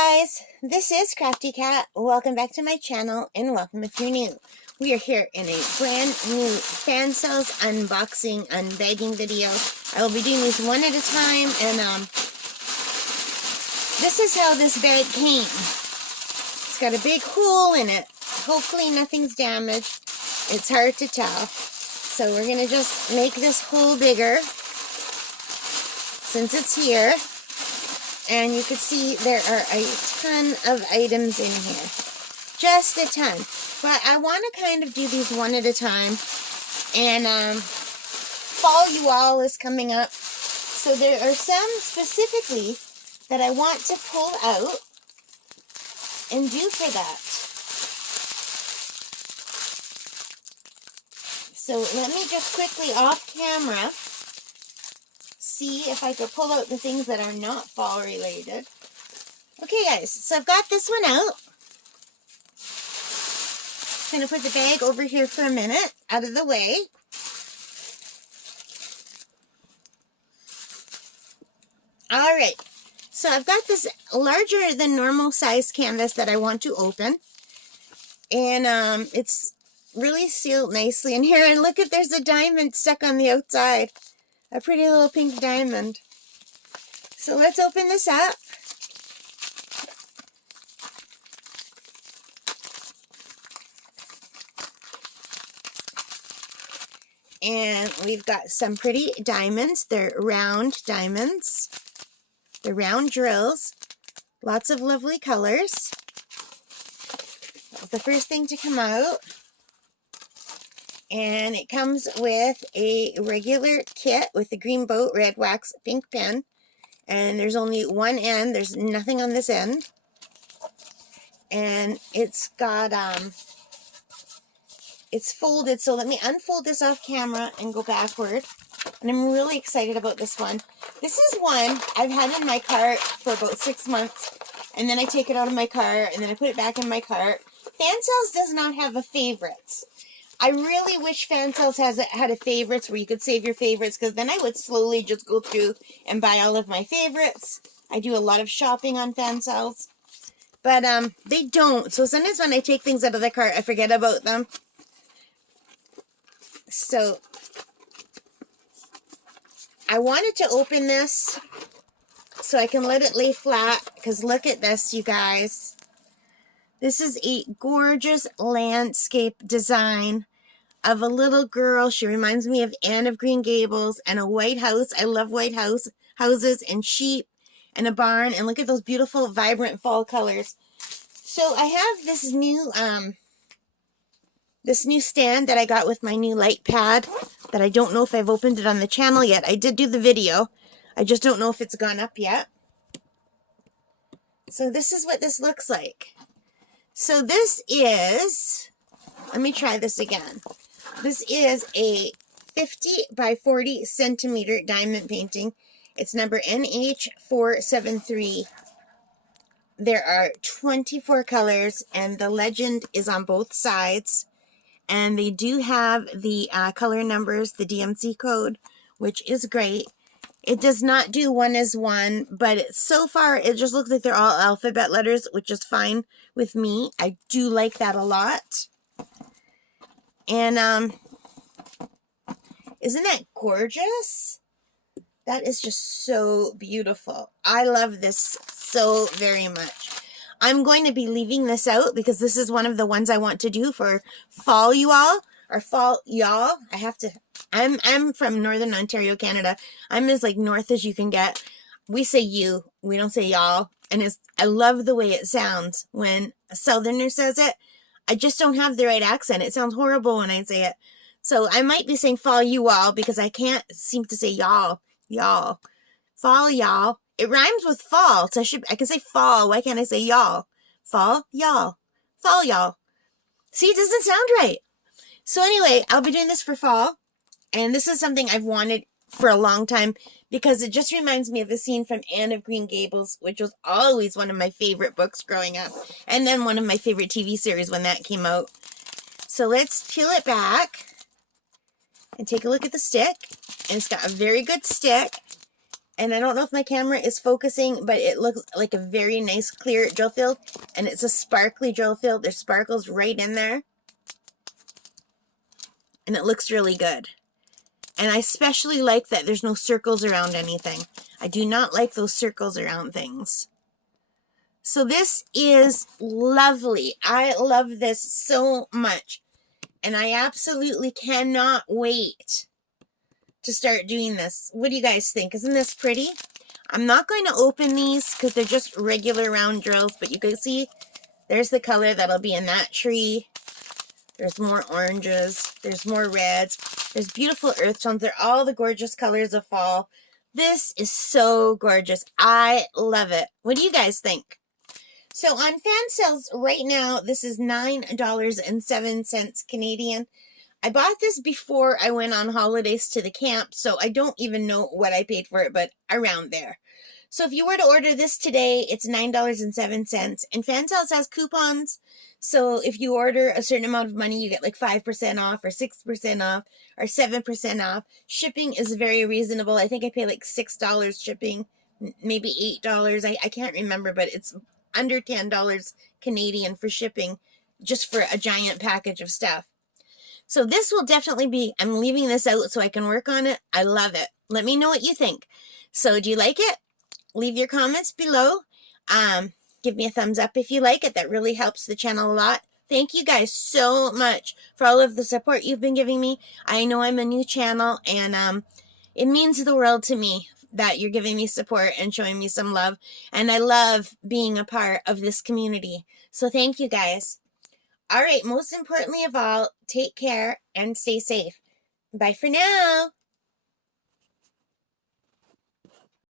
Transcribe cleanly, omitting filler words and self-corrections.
guys, this is Crafty Cat. Welcome back to my channel and welcome if you're new. We are here in a brand new Fansells unboxing, unbagging video. I will be doing these one at a time, and this is how this bag came. It's got a big hole in it. Hopefully nothing's damaged. It's hard to tell. So we're going to just make this hole bigger since it's here. And you can see there are a ton of items in here. Just a ton. But I want to kind of do these one at a time. And Fall You All is coming up. So there are some specifically that I want to pull out and do for that. So let me just quickly off camera see if I could pull out the things that are not fall related. Okay guys, so I've got this one out. I'm going to put the bag over here for a minute, out of the way. Alright, so I've got this larger than normal size canvas that I want to open. And it's really sealed nicely in here. And look, if there's a diamond stuck on the outside. A pretty little pink diamond. So let's open this up. And we've got some pretty diamonds. They're round diamonds. They're round drills. Lots of lovely colors. That was the first thing to come out. And it comes with a regular kit with a green boat, red wax, pink pen. And there's only one end. There's nothing on this end. And it's got, it's folded. So let me unfold this off camera and go backward. And I'm really excited about this one. This is one I've had in my cart for about 6 months. And then I take it out of my cart. And then I put it back in my cart. Fansells does not have a favorites. I really wish Fansells had a favorites where you could save your favorites, because then I would slowly just go through and buy all of my favorites. I do a lot of shopping on Fansells. But they don't. So sometimes when I take things out of the cart, I forget about them. So I wanted to open this so I can let it lay flat, because look at this, you guys. This is a gorgeous landscape design of a little girl. She reminds me of Anne of Green Gables, and a white house. I love white houses and sheep and a barn. And look at those beautiful, vibrant fall colors. So I have this new stand that I got with my new light pad that I don't know if I've opened it on the channel yet. I did do the video. I just don't know if it's gone up yet. So this is what this looks like. So this is, let me try this again. This is a 50 by 40 centimeter diamond painting. It's number NH473. There are 24 colors, and the legend is on both sides. And they do have the color numbers, the DMC code, which is great. It does not do 1 as 1, but so far it just looks like they're all alphabet letters, which is fine with me. I do like that a lot. And isn't that gorgeous? That is just so beautiful. I love this so very much. I'm going to be leaving this out because this is one of the ones I want to do for Fall You All, or Fall Y'all. I have to, I'm from Northern Ontario, Canada. I'm as like north as you can get. We say you, we don't say y'all. And I love the way it sounds when a Southerner says it. I just don't have the right accent. It sounds horrible when I say it. So I might be saying Fall You All because I can't seem to say y'all. Y'all. Fall Y'all. It rhymes with fall, so I can say fall. Why can't I say y'all? Fall y'all. Fall y'all. See, it doesn't sound right. So anyway, I'll be doing this for fall. And this is something I've wanted for a long time because it just reminds me of a scene from Anne of Green Gables, which was always one of my favorite books growing up. And then one of my favorite TV series when that came out. So let's peel it back and take a look at the stick. And it's got a very good stick. And I don't know if my camera is focusing, but it looks like a very nice clear drill field. And it's a sparkly drill field. There's sparkles right in there. And it looks really good. And I especially like that there's no circles around anything. I do not like those circles around things. So this is lovely. I love this so much. And I absolutely cannot wait to start doing this. What do you guys think? Isn't this pretty? I'm not going to open these because they're just regular round drills, but you can see there's the color that'll be in that tree. There's more oranges. There's more reds. There's beautiful earth tones. They're all the gorgeous colors of fall. This is so gorgeous. I love it. What do you guys think? So on Fansells right now, this is $9.07 Canadian. I bought this before I went on holidays to the camp, so I don't even know what I paid for it, but around there. So if you were to order this today, it's $9.07. And Fansells has coupons, so if you order a certain amount of money, you get like 5% off or 6% off or 7% off. Shipping is very reasonable. I think I pay like $6 shipping, maybe $8. I can't remember, but it's under $10 Canadian for shipping just for a giant package of stuff. So this will definitely be, I'm leaving this out so I can work on it. I love it. Let me know what you think. So do you like it? Leave your comments below. Give me a thumbs up if you like it. That really helps the channel a lot. Thank you guys so much for all of the support you've been giving me. I know I'm a new channel, and it means the world to me that you're giving me support and showing me some love. And I love being a part of this community. So thank you guys. All right, most importantly of all, take care and stay safe. Bye for now.